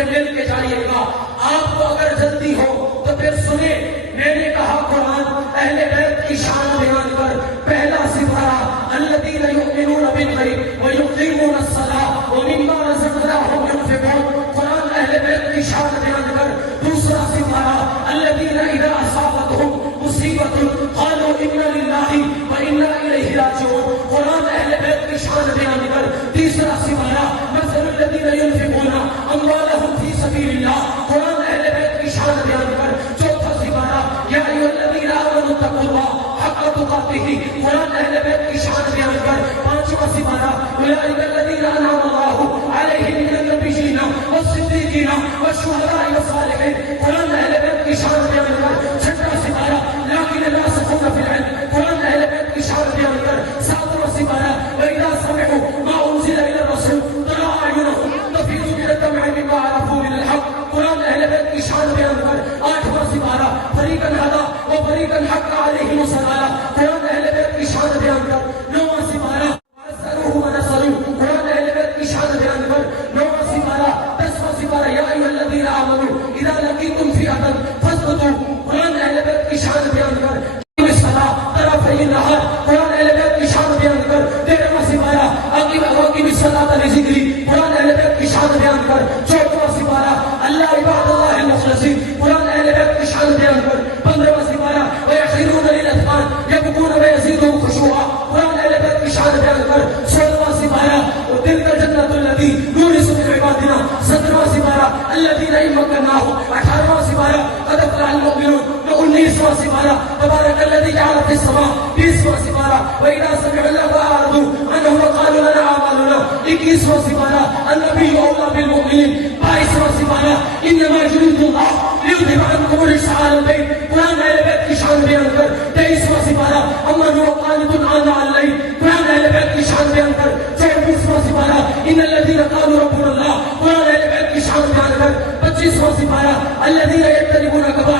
سے مل کے جائیے گا. آپ کو اگر جلدی ہو تو پھر سنیں. میں نے کہا قرآن اہل بیت کی شان بیان کر پہلا سپارہ الذین یؤمنون بالغیب ویقیمون الصلاۃ ومما رزقناہم ينفقون. قرآن اہل بیت کی شان بیان کر دوسرا سپارہ الذین اذا اصابتهم مصیبۃ قالوا انا للہ وانا الیہ راجعون. قرآن اہل بیت کی شان بیان کر تیسرا سپارہ مثل الذین ينفقون اموالهم فی سبیل اللہ. قرآن اہل بیت کی شان بیان کر چوتھا سپارہ یا ایھا الذین آمنوا اتقوا اللہ حق تقاتہ. قرآن اہل بیت کی شان بیان کر پانچواں سپارہ اولئک الذین انعم اللہ علیہم من النبیین والصدیقین والشہداء والصالحین. قرآن اہل بیت کی شان بیان کر چھٹا سپارہ لکن الراسخون فی العلم. قرآن اہل بیت کی شان بیان کر ساتواں سپارہ وَإِذَا سَمِعُوا مَا أُنزِلَ إِلَى الرَّسُولِ تَرَىٰ أَعْيُنَهُمْ تَفِيضُ مِنَ الدَّمْعِ مِمَّا عَرَفُوا مِنَ الْحَقِّ. قرآن اہل بیت کی شان بیان کر آٹھواں سپارہ فریقاً ہدیٰ وفریقاً حق علیہم الضلالہ. قرآن اہل بیت کی شان بیان کر نواں سپارہ وَنَصَرُوهُ وَنَصَرُوهُ. قرآن اہل بیت کی شان بیان کر نواں سپارہ دسواں سپارہ یا ایھا الذین آمنوا اذا لقیتم فئۃ فاثبتوا. قرآن اہل بیت کی شان بیان کر طرفی النہار. قرآن اہل بیت کی شان بیان کر تیرہواں سپارہ اقیم الصلاۃ لذکری. قرآن اہل بیت کی شان بیان کر چوتھواں سپارہ اللہ عباد اللہ المخلصین. قرآن اہل بیت کی شان بیان کر پندرہواں سپارہ ویخرون للاذقان یبکون ویزیدہم خشوعا. قرآن اہل بیت کی شان بیان کر سولہواں سپارہ تلک الجنۃ التی نورث من عبادنا. سترواں سپارہ الذین ان مکناہم. اٹھارہواں سپارہ قد افلح المؤمنون. انیسواں سپارہ تبارک الذی جعل فی السماء. بیسواں سپارہ وَإِذَا سَمِعُوا اللَّغْوَ أَعْرَضُوا عَنْهُ وَقَالُوا لَنَا أَعْمَالُنَا. اکیسواں سپارہ النبی اولیٰ بالمؤمنین. بائیسواں سپارہ انما یرید اللہ لیذھب عنکم الرجس اہل البیت. قرآن اہل بیت کی شان بیان کر تیئیسواں سپارہ امن وقانت آناء اللیل. قرآن اہل بیت کی شان بیان کر چوبیسواں سپارہ ان الذین قالوا ربنا اللہ. قرآن اہل بیت کی شان بیان کر پچیسواں سپارہ الذین یجتنبون کبائر